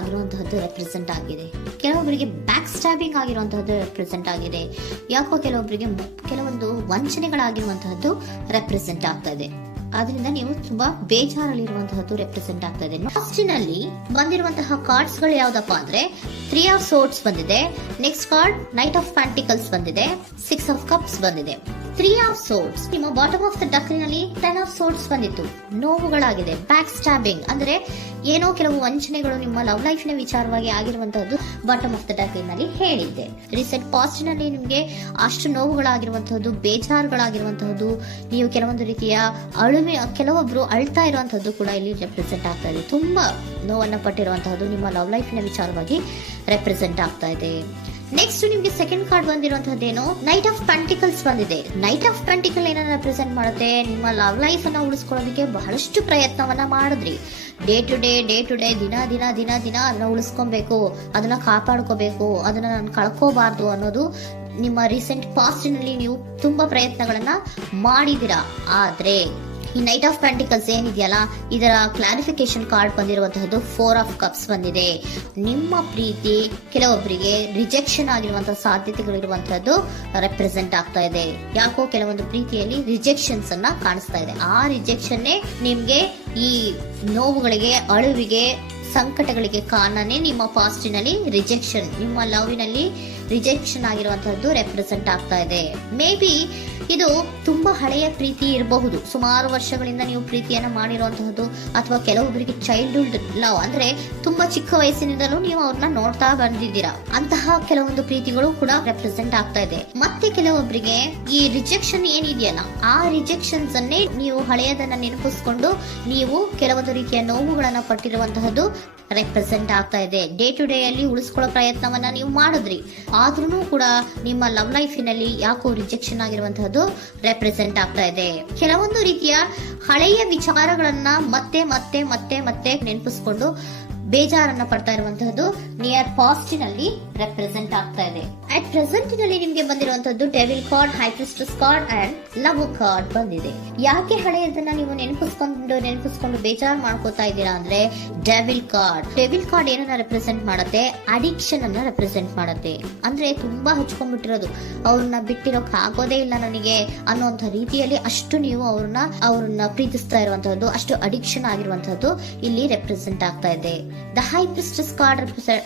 ಆಗಿರುವಂತಹದ್ದು represent ಆಗಿದೆ. ಕೆಲವೊಬ್ಬರಿಗೆ back stabbing ಆಗಿರುವಂತಹದ್ದು represent ಆಗಿದೆ. ಯಾಕೋ ಕೆಲವೊಬ್ಬರಿಗೆ ಕೆಲವೊಂದು ವಂಚನೆಗಳಾಗಿರುವಂತಹದ್ದು ರೆಪ್ರೆಸೆಂಟ್ ಆಗ್ತಾ ಇದೆ. ಆದ್ರಿಂದ ನೀವು ತುಂಬಾ ಬೇಜಾರಲ್ಲಿರುವಂತಹದ್ದು ರೆಪ್ರೆಸೆಂಟ್ ಆಗ್ತಾ ಇದೆ. ಲಾಸ್ಟಿನಲ್ಲಿ ಬಂದಿರುವಂತಹ ಕಾರ್ಡ್ಸ್ ಗಳು ಯಾವ್ದಪ್ಪ ಅಂದ್ರೆ 3 ಆಫ್ ಸೋರ್ಡ್ಸ್ ಬಂದಿದೆ. Next card knight of pentacles ಬಂದಿದೆ. 6 ಆಫ್ ಕಪ್ಸ್ ಬಂದಿದೆ. 3 ಆಫ್ ಸೋರ್ಡ್ಸ್ ನಿಮ್ಮ ಬಾಟಮ್ ಆಫ್ ದ ಡಕ್ನಲ್ಲಿ 10 ಆಫ್ ಸೋರ್ಡ್ಸ್ ಬಂದಿತ್ತು. ನೋವುಗಳಾಗಿದೆ, ಬ್ಯಾಕ್ ಸ್ಟ್ಯಾಬಿಂಗ್ ಅಂದ್ರೆ ಏನೋ ಕೆಲವು ವಂಚನೆಗಳು ನಿಮ್ಮ ಲವ್ ಲೈಫ್ ನ ವಿಚಾರವಾಗಿ ಆಗಿರುವಂತಹದ್ದು ಬಾಟಮ್ ಆಫ್ ದ ಡಕ್ನಲ್ಲಿ ಹೇಳಿದ್ದೆ. ರೀಸೆಂಟ್ ಪಾಸ್ಟ್ ನಲ್ಲಿ ನಿಮ್ಗೆ ಅಷ್ಟು ನೋವುಗಳಾಗಿರುವಂತಹದ್ದು, ಬೇಜಾರುಗಳಾಗಿರುವಂತಹದ್ದು, ನೀವು ಕೆಲವೊಂದು ರೀತಿಯ ಕೆಲವೊಬ್ರು ಅಳ್ತಾ ಇರುವಂತಹದ್ದು ಕೂಡ ಇಲ್ಲಿ ರೆಪ್ರೆಸೆಂಟ್ ಆಗ್ತಾ ಇದೆ. ತುಂಬಾ ನೋವನ್ನ ಪಟ್ಟಿರುವಂತಹದ್ದು ನಿಮ್ಮ ಲವ್ ಲೈಫ್ ನ ವಿಚಾರವಾಗಿ ರೆಪ್ರೆಸೆಂಟ್ ಆಗ್ತಾ ಇದೆ. ನೆಕ್ಸ್ಟ್ ನಿಮ್ಗೆ ಸೆಕೆಂಡ್ ಕಾರ್ಡ್ ಬಂದಿರುವಂತಹದ್ದೇನು ನೈಟ್ ಆಫ್ ಪೆಂಟಿಕಲ್ಸ್ ಬಂದಿದೆ. ನೈಟ್ ಆಫ್ ಪೆಂಟಿಕಲ್ ಏನನ್ನ ರೆಪ್ರೆಸೆಂಟ್ ಮಾಡುತ್ತೆ, ನಿಮ್ಮ ಲವ್ ಲೈಫ್ ಅನ್ನ ಉಳಿಸ್ಕೊಳ್ಳೋದಕ್ಕೆ ಬಹಳಷ್ಟು ಪ್ರಯತ್ನವನ್ನ ಮಾಡಿದ್ರಿ. ಡೇ ಟು ಡೇ ದಿನ ಅದನ್ನ ಉಳಿಸ್ಕೊಬೇಕು, ಅದನ್ನ ಕಾಪಾಡ್ಕೋಬೇಕು, ಅದನ್ನ ನಾನು ಕಳ್ಕೋಬಾರ್ದು ಅನ್ನೋದು ನಿಮ್ಮ ರೀಸೆಂಟ್ ಪಾಸ್ಟ್ ನಲ್ಲಿ ನೀವು ತುಂಬಾ ಪ್ರಯತ್ನಗಳನ್ನ ಮಾಡಿದಿರಾ. ಆದ್ರೆ ಈ ನೈಟ್ ಆಫ್ ಪ್ಯಾಂಟಿಕಲ್ಸ್ ಏನಿದೆಯಲ್ಲ, ಇದರ ಕ್ಲಾರಿಫಿಕೇಶನ್ ಕಾರ್ಡ್ ಬಂದಿರುವಂತಹದ್ದು 4 ಆಫ್ ಕಪ್ಸ್ ಬಂದಿದೆ. ನಿಮ್ಮ ಪ್ರೀತಿ ಕೆಲವೊಬ್ಬರಿಗೆ ರಿಜೆಕ್ಷನ್ ಆಗಿರುವಂತಹ ಸಾಧ್ಯತೆಗಳಿರುವಂತಹದ್ದು ರೆಪ್ರೆಸೆಂಟ್ ಆಗ್ತಾ ಇದೆ. ಯಾಕೋ ಕೆಲವೊಂದು ಪ್ರೀತಿಯಲ್ಲಿ ರಿಜೆಕ್ಷನ್ಸ್ ಅನ್ನ ಕಾಣಿಸ್ತಾ ಇದೆ. ಆ ರಿಜೆಕ್ಷನ್ನೇ ನಿಮ್ಗೆ ಈ ನೋವುಗಳಿಗೆ, ಅಳುವಿಗೆ, ಸಂಕಟಗಳಿಗೆ ಕಾರಣನೇ ನಿಮ್ಮ ಪಾಸ್ಟಿನಲ್ಲಿ ರಿಜೆಕ್ಷನ್, ನಿಮ್ಮ ಲವ್ನಲ್ಲಿ ರಿಜೆಕ್ಷನ್ ಆಗಿರುವಂತಹದ್ದು ರೆಪ್ರೆಸೆಂಟ್ ಆಗ್ತಾ ಇದೆ. ಮೇ ಬಿ ಇದು ತುಂಬಾ ಹಳೆಯ ಪ್ರೀತಿ ಇರಬಹುದು. ಸುಮಾರು ವರ್ಷಗಳಿಂದ ನೀವು ಪ್ರೀತಿಯನ್ನ ಮಾಡಿರುವಂತಹದ್ದು, ಅಥವಾ ಕೆಲವೊಬ್ಬರಿಗೆ ಚೈಲ್ಡ್ಹುಡ್ ಲವ್ ಅಂದ್ರೆ ತುಂಬಾ ಚಿಕ್ಕ ವಯಸ್ಸಿನಿಂದಲೂ ನೀವು ಅವ್ರನ್ನ ನೋಡ್ತಾ ಬಂದಿದ್ದೀರಾ. ಅಂತಹ ಕೆಲವೊಂದು ಪ್ರೀತಿಗಳು ಕೂಡ ರೆಪ್ರೆಸೆಂಟ್ ಆಗ್ತಾ ಇದೆ. ಮತ್ತೆ ಕೆಲವೊಬ್ಬರಿಗೆ ಈ ರಿಜೆಕ್ಷನ್ ಏನಿದೆಯಲ್ಲ, ಆ ರಿಜೆಕ್ಷನ್ಸ್ ಅನ್ನೇ ನೀವು ಹಳೆಯದನ್ನ ನೆನಪಿಸ್ಕೊಂಡು ನೀವು ಕೆಲವೊಂದು ರೀತಿಯ ನೋವುಗಳನ್ನ ಪಟ್ಟಿರುವಂತಹದ್ದು ರೆಪ್ರೆಸೆಂಟ್ ಆಗ್ತಾ ಇದೆ. ಡೇ ಟು ಡೇ ಅಲ್ಲಿ ಉಳಿಸ್ಕೊಳ್ಳೋ ಪ್ರಯತ್ನವನ್ನ ನೀವು ಮಾಡಿದ್ರಿ, ಆದ್ರೂ ಕೂಡ ನಿಮ್ಮ ಲವ್ ಲೈಫಿನಲ್ಲಿ ಯಾಕೋ ರಿಜೆಕ್ಷನ್ ಆಗಿರುವಂತಹದ್ದು ರೆಪ್ರೆಸೆಂಟ್ ಆಗ್ತಾ ಇದೆ. ಕೆಲವೊಂದು ರೀತಿಯ ಹಳೆಯ ವಿಚಾರಗಳನ್ನ ಮತ್ತೆ ಮತ್ತೆ ಮತ್ತೆ ಮತ್ತೆ ನೆನಪಿಸ್ಕೊಂಡು ಬೇಜಾರನ್ನ ಪಡ್ತಾ ಇರುವಂತಹದ್ದು ನಿಯರ್ ಪಾಸ್ಟಿನಲ್ಲಿ ರೆಪ್ರೆಸೆಂಟ್ ಆಗ್ತಾ ಇದೆ. ಅಟ್ ಪ್ರೆಸೆಂಟ್ ನಲ್ಲಿ ನಿಮ್ಗೆ ಬಂದಿರುವಂತಹದ್ದು devil card, high priestess card and love card ಬಂದಿದೆ. ಯಾಕೆ ಹಳೆಯದನ್ನ ನೀವು ನೆನಪಿಸ್ಕೊಂಡು ಬೇಜಾರು ಮಾಡ್ಕೋತಾ ಇದ್ದೀರಾ ಅಂದ್ರೆ, ಡೆವಿಲ್ ಕಾರ್ಡ್ ಏನನ್ನ ರೆಪ್ರೆಸೆಂಟ್ ಮಾಡುತ್ತೆ, ಅಡಿಕ್ಷನ್ ಅನ್ನ ರೆಪ್ರೆಸೆಂಟ್ ಮಾಡುತ್ತೆ. ಅಂದ್ರೆ ತುಂಬಾ ಹಚ್ಕೊಂಡ್ಬಿಟ್ಟಿರೋದು, ಅವ್ರನ್ನ ಬಿಟ್ಟಿರೋಕ್ ಆಗೋದೇ ಇಲ್ಲ ನನಗೆ ಅನ್ನುವಂತ ರೀತಿಯಲ್ಲಿ ಅಷ್ಟು ನೀವು ಅವ್ರನ್ನ ಪ್ರೀತಿಸ್ತಾ ಇರುವಂತಹದ್ದು, ಅಷ್ಟು ಅಡಿಕ್ಷನ್ ಆಗಿರುವಂತಹದ್ದು ಇಲ್ಲಿ ರೆಪ್ರೆಸೆಂಟ್ ಆಗ್ತಾ ಇದೆ. The high priestess card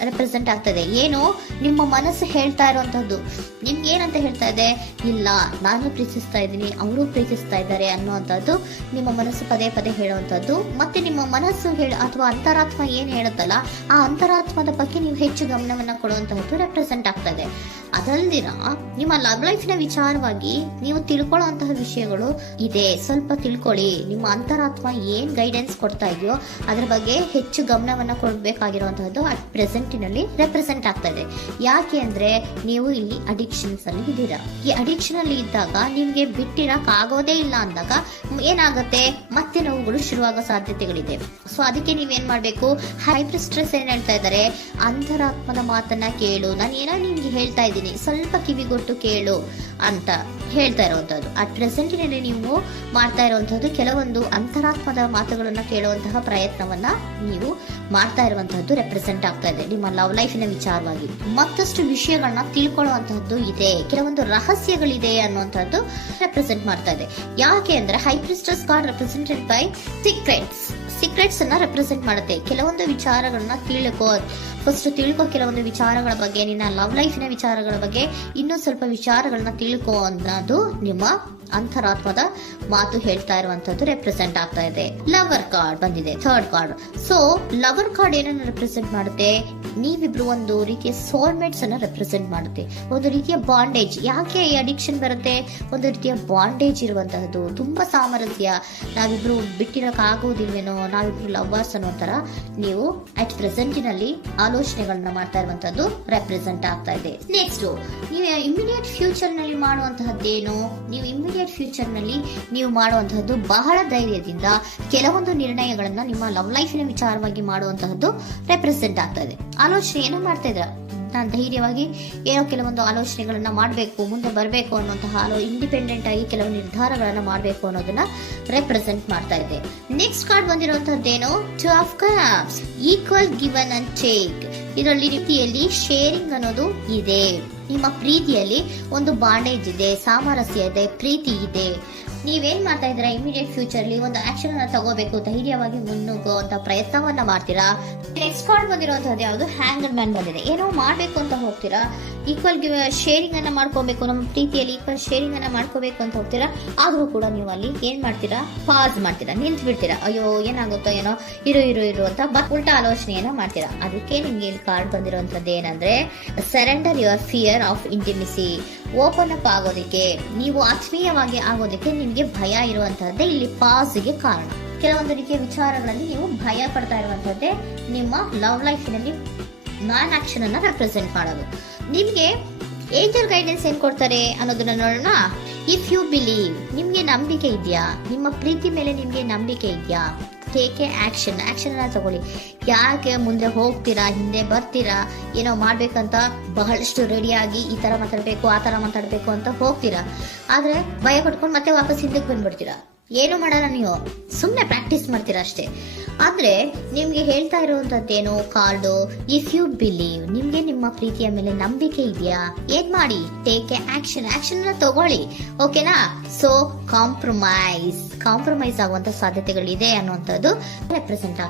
represent ಆಗ್ತದೆ. ಏನು ನಿಮ್ಮ ಮನಸ್ಸು ಹೇಳ್ತಾ ಇರುವಂತಹದ್ದು, ನಿಮ್ಗೆ ಏನಂತ ಹೇಳ್ತಾ ಇದೆ, ಇಲ್ಲ ನಾನು ಪ್ರೀತಿಸ್ತಾ ಇದ್ದೀನಿ, ಅವರು ಪ್ರೀತಿಸ್ತಾ ಇದ್ದಾರೆ ಅನ್ನುವಂಥದ್ದು ನಿಮ್ಮ ಮನಸ್ಸು ಪದೇ ಪದೇ ಹೇಳುವಂತದ್ದು. ಮತ್ತೆ ನಿಮ್ಮ ಮನಸ್ಸು ಅಥವಾ ಅಂತರಾತ್ಮ ಏನ್ ಹೇಳುತ್ತಲ್ಲ, ಆ ಅಂತರಾತ್ಮದ ಬಗ್ಗೆ ನೀವು ಹೆಚ್ಚು ಗಮನವನ್ನ ಕೊಡುವಂತಹದ್ದು ರೆಪ್ರೆಸೆಂಟ್ ಆಗ್ತಾ ಇದೆ. ಅದಲ್ದಿರ ನಿಮ್ಮ ಲವ್ ಲೈಫ್ ನ ವಿಚಾರವಾಗಿ ನೀವು ತಿಳ್ಕೊಳ್ಳುವಂತಹ ವಿಷಯಗಳು ಇದೆ. ಸ್ವಲ್ಪ ತಿಳ್ಕೊಳ್ಳಿ, ನಿಮ್ಮ ಅಂತರಾತ್ಮ ಏನ್ ಗೈಡೆನ್ಸ್ ಕೊಡ್ತಾ ಇದೆಯೋ ಅದ್ರ ಬಗ್ಗೆ ಹೆಚ್ಚು ಗಮನವನ್ನ ಕೊಡಬೇಕಾಗಿರುವಂತಹದ್ದು ಅಟ್ ಪ್ರೆಸೆಂಟಿನಲ್ಲಿ ರೆಪ್ರೆಸೆಂಟ್ ಆಗ್ತಾ ಇದೆ. ಯಾಕೆ ಅಂದ್ರೆ ನೀವು ಇಲ್ಲಿ ಅಡಿಕ್ಷನ್ಸ್ ಅಲ್ಲಿ ಇದ್ದೀರಾ. ಈ ಅಡಿಕ್ಷನ್ ಅಲ್ಲಿ ಇದ್ದಾಗ ನಿಮ್ಗೆ ಬಿಟ್ಟಿರಕ್ ಆಗೋದೇ ಇಲ್ಲ ಅಂದಾಗ ಏನಾಗುತ್ತೆ, ಮತ್ತೆ ನೋವುಗಳು ಶುರುವಾಗೋ ಸಾಧ್ಯತೆಗಳಿದೆ. ಸೊ ಅದಕ್ಕೆ ನೀವೇನ್ ಮಾಡ್ಬೇಕು, ಹೈಬ್ರಿಡ್ ಸ್ಟ್ರೆಸ್ ಏನ್ ಹೇಳ್ತಾ ಇದ್ದಾರೆ, ಅಂತರಾತ್ಮದ ಮಾತನ್ನ ಕೇಳು, ನಾನು ಏನೋ ನಿಮ್ಗೆ ಹೇಳ್ತಾ ಇದ್ದೀನಿ, ಸ್ವಲ್ಪ ಕಿವಿಗೊಟ್ಟು ಕೇಳು ಅಂತ ಹೇಳ್ತಾ ಇರುವಂತದ್ದು. ಅಟ್ ಪ್ರೆಸೆಂಟಿನಲ್ಲಿ ನೀವು ಮಾಡ್ತಾ ಇರುವಂತಹದ್ದು ಕೆಲವೊಂದು ಅಂತರಾತ್ಮದ ಮಾತುಗಳನ್ನ ಕೇಳುವಂತಹ ಪ್ರಯತ್ನವನ್ನ ನೀವು ಮಾಡ್ತಾ ಇರುವಂತಹದ್ದು ರೆಪ್ರೆಸೆಂಟ್ ಆಗ್ತಾ ಇದೆ. ನಿಮ್ಮ ಲವ್ ಲೈಫಿನ ವಿಚಾರವಾಗಿ ಮತ್ತಷ್ಟು ವಿಷಯಗಳನ್ನ ತಿಳ್ಕೊಳ್ಳುವಂತಹದ್ದು ಇದೆ, ಕೆಲವೊಂದು ರಹಸ್ಯಗಳಿದೆ ಅನ್ನುವಂಥದ್ದು ರೆಪ್ರೆಸೆಂಟ್ ಮಾಡ್ತಾ ಇದೆ. ಯಾಕೆ ಅಂದ್ರೆ high priestess card represented by secrets ಅನ್ನ ರೆಪ್ರೆಸೆಂಟ್ ಮಾಡುತ್ತೆ. ಕೆಲವೊಂದು ವಿಚಾರಗಳನ್ನ ತಿಳ್ಕೊ ಕೆಲವೊಂದು ವಿಚಾರಗಳ ಬಗ್ಗೆ, ನಿನ್ನ ಲವ್ ಲೈಫಿನ ವಿಚಾರಗಳ ಬಗ್ಗೆ ಇನ್ನೂ ಸ್ವಲ್ಪ ವಿಚಾರಗಳನ್ನ ತಿಳ್ಕೊ ಅನ್ನೋದು ನಿಮ್ಮ ಅಂತರಾತ್ಮದ ಮಾತು ಹೇಳ್ತಾ ಇರುವಂತದ್ದು ರೆಪ್ರೆಸೆಂಟ್ ಆಗ್ತಾ ಇದೆ. ಲವರ್ ಕಾರ್ಡ್ ಬಂದಿದೆ, third card. So lover card ಏನನ್ನ ರೆಪ್ರೆಸೆಂಟ್ ಮಾಡುತ್ತೆ, ನೀವಿಬ್ರು ಒಂದು ರೀತಿಯ ಸೋಲ್ಮೇಟ್ಸ್ ಅನ್ನ ರೆಪ್ರೆಸೆಂಟ್ ಮಾಡುತ್ತೆ. ಒಂದು ರೀತಿಯ ಬಾಂಡೇಜ್. ಯಾಕೆ ಈ ಅಡಿಕ್ಷನ್ ಬರುತ್ತೆ, ಒಂದು ರೀತಿಯ ಬಾಂಡೇಜ್ ಇರುವಂತಹದ್ದು, ತುಂಬಾ ಸಾಮರಸ್ಯ, ನಾವಿಬ್ರು ಬಿಟ್ಟಿರಕ್ ಆಗೋದಿಲ್ವೇನೋ, ನಾವಿಬ್ರು ಲವರ್ಸ್ ಅನ್ನೋ ತರ ನೀವು ಅಟ್ ಪ್ರೆಸೆಂಟಿನಲ್ಲಿ ಆಲೋಚನೆಗಳನ್ನ ಮಾಡ್ತಾ ಇರುವಂತದ್ದು ರೆಪ್ರೆಸೆಂಟ್ ಆಗ್ತಾ ಇದೆ. ನೆಕ್ಸ್ಟ್ ನೀವು ಇಮಿಡಿಯೇಟ್ ಫ್ಯೂಚರ್ ನಲ್ಲಿ ಮಾಡುವಂತಹದ್ದೇನು, ನೀವು ಮಾಡುವಂತಹದ್ದು ಬಹಳ ಧೈರ್ಯದಿಂದ ಕೆಲವೊಂದು ನಿರ್ಣಯಗಳನ್ನ ನಿಮ್ಮ ಲವ್ ಲೈಫಿನ ವಿಚಾರವಾಗಿ ಮಾಡುವಂತಹದ್ದು ರೆಪ್ರೆಸೆಂಟ್ ಆಗ್ತಾ ಇದೆ. ಆಲೋಚನೆ ಏನೋ ಮಾಡ್ತಾ ಇದ್ರ, ನಾನು ಧೈರ್ಯವಾಗಿ ಏನೋ ಕೆಲವೊಂದು ಆಲೋಚನೆಗಳನ್ನ ಮಾಡಬೇಕು, ಮುಂದೆ ಬರಬೇಕು ಅನ್ನುವಂತಹ ಇಂಡಿಪೆಂಡೆಂಟ್ ಆಗಿ ಕೆಲವು ನಿರ್ಧಾರಗಳನ್ನ ಮಾಡಬೇಕು ಅನ್ನೋದನ್ನ ರೆಪ್ರೆಸೆಂಟ್ ಮಾಡ್ತಾ ಇದೆ. ನೆಕ್ಸ್ಟ್ ಕಾರ್ಡ್ ಬಂದಿರುವಂತದ್ದೇನು, 2 of cups, equal given and take. ಇದರಲ್ಲಿ ರೀತಿಯಲ್ಲಿ ಶೇರಿಂಗ್ ಅನ್ನೋದು ಇದೆ. ನಿಮ್ಮ ಪ್ರೀತಿಯಲ್ಲಿ ಒಂದು ಬಾಂಡೇಜ್ ಇದೆ, ಸಾಮರಸ್ಯ ಇದೆ, ಪ್ರೀತಿ ಇದೆ. ನೀವೇನ್ ಮಾಡ್ತಾ ಇದ್ದೀರಾ, ಇಮಿಡಿಯೇಟ್ ಫ್ಯೂಚರ್ ಅಲ್ಲಿ ಒಂದು ಆಕ್ಷನ್ ಅನ್ನ ತಗೋಬೇಕು, ಧೈರ್ಯವಾಗಿ ಮುನ್ನುಗ್ಗುವಂತ ಪ್ರಯತ್ನವನ್ನ ಮಾಡ್ತೀರಾ. ನೆಕ್ಸ್ಟ್ ಕಾರ್ಡ್ ಬಂದಿರುವಂತದ್ದು ಯಾವುದು, ಹ್ಯಾಂಗರ್ ಮ್ಯಾನ್ ಬಂದಿದೆ. ಏನೋ ಮಾಡ್ಬೇಕು ಅಂತ ಹೋಗ್ತೀರಾ, ಈಕ್ವಲ್ ಶೇರಿಂಗ್ ಅನ್ನ ಮಾಡ್ಕೋಬೇಕು, ನಮ್ಮ ಪ್ರೀತಿಯಲ್ಲಿ ಈಕ್ವಲ್ ಶೇರಿಂಗ್ ಅನ್ನ ಮಾಡ್ಕೋಬೇಕು ಅಂತ ಹೋಗ್ತೀರಾ. ಆದ್ರೂ ಕೂಡ ನೀವು ಅಲ್ಲಿ ಏನ್ ಮಾಡ್ತೀರಾ, ಪಾಸ್ ಮಾಡ್ತೀರಾ, ನಿಂತು ಬಿಡ್ತೀರಾ. ಅಯ್ಯೋ ಏನಾಗುತ್ತೋ ಏನೋ, ಇರು ಅಂತ ಉಲ್ಟಾ ಆಲೋಚನೆಯನ್ನ ಮಾಡ್ತೀರಾ. ಅದಕ್ಕೆ ನಿಮ್ಗೆ ಇಲ್ಲಿ ಕಾರ್ಡ್ ಬಂದಿರುವಂತದ್ದು ಏನಂದ್ರೆ, surrender your fear of intimacy. Open up ಆಗೋದಕ್ಕೆ, ನೀವು ಆತ್ಮೀಯವಾಗಿ ಆಗೋದಕ್ಕೆ ನಿಮ್ಗೆ ಭಯ ಇರುವಂತಹದ್ದೇ ಇಲ್ಲಿ ಪಾಸ್ಗೆ ಕಾರಣ. ಕೆಲವೊಂದು ರೀತಿಯ ವಿಚಾರಗಳಲ್ಲಿ ನೀವು ಭಯ ಪಡ್ತಾ ಇರುವಂತದ್ದೇ ನಿಮ್ಮ ಲವ್ ಲೈಫಿನಲ್ಲಿ ನಾನ್ ಆಕ್ಷನ್ ಅನ್ನ ರೆಪ್ರೆಸೆಂಟ್ ಮಾಡೋದು. ನಿಮ್ಗೆ ಏಂಜಲ್ ಗೈಡೆನ್ಸ್ ಏನ್ ಕೊಡ್ತಾರೆ ಅನ್ನೋದನ್ನ ನೋಡೋಣ. ಇಫ್ ಯು ಬಿಲೀವ್, ನಿಮ್ಗೆ ನಂಬಿಕೆ ಇದೆಯಾ, ನಿಮ್ಮ ಪ್ರೀತಿ ಮೇಲೆ ನಿಮ್ಗೆ ನಂಬಿಕೆ ಇದೆಯಾ, ಟೇಕ್ ಎ ಆಕ್ಷನ್ ಅನ್ನ ತಗೊಳ್ಳಿ. ಯಾಕೆ ಮುಂದೆ ಹೋಗ್ತೀರಾ, ಹಿಂದೆ ಬರ್ತೀರಾ, ಏನೋ ಮಾಡ್ಬೇಕಂತ ಬಹಳಷ್ಟು ರೆಡಿಯಾಗಿ ಈ ತರ ಮಾತಾಡ್ಬೇಕು ಆ ತರ ಮಾತಾಡ್ಬೇಕು ಅಂತ ಹೋಗ್ತೀರಾ. ಆದ್ರೆ ಭಯ ಪಟ್ಕೊಂಡು ಮತ್ತೆ ವಾಪಸ್ ಹಿಂದಕ್ಕೆ ಬಂದ್ಬಿಡ್ತೀರಾ. ಏನು ಮಾಡಲ್ಲ, ನೀವು ಸುಮ್ನೆ ಪ್ರಾಕ್ಟೀಸ್ ಮಾಡ್ತೀರಾ ಅಷ್ಟೇ. ಆದ್ರೆ ನಿಮ್ಗೆ ಹೇಳ್ತಾ ಇರುವಂತದ್ದೇನು ಕಾರ್ಡು, ಇಫ್ ಯು ಬಿಲೀವ್, ನಿಮ್ಗೆ ನಿಮ್ಮ ಪ್ರೀತಿಯ ಮೇಲೆ ನಂಬಿಕೆ ಇದೆಯಾ, ಏನ್ ಮಾಡಿ, ಟೇಕ್ ಎ ಆಕ್ಷನ್ ಅನ್ನ ತಗೊಳ್ಳಿ. ಓಕೆನಾ? ಸೊ ಕಾಂಪ್ರಮೈಸ್ ಆಗುವಂತ ಸಾಧ್ಯತೆಗಳಿದೆ ಅನ್ನುವಂಥದ್ದು ರೆಪ್ರೆಸೆಂಟ್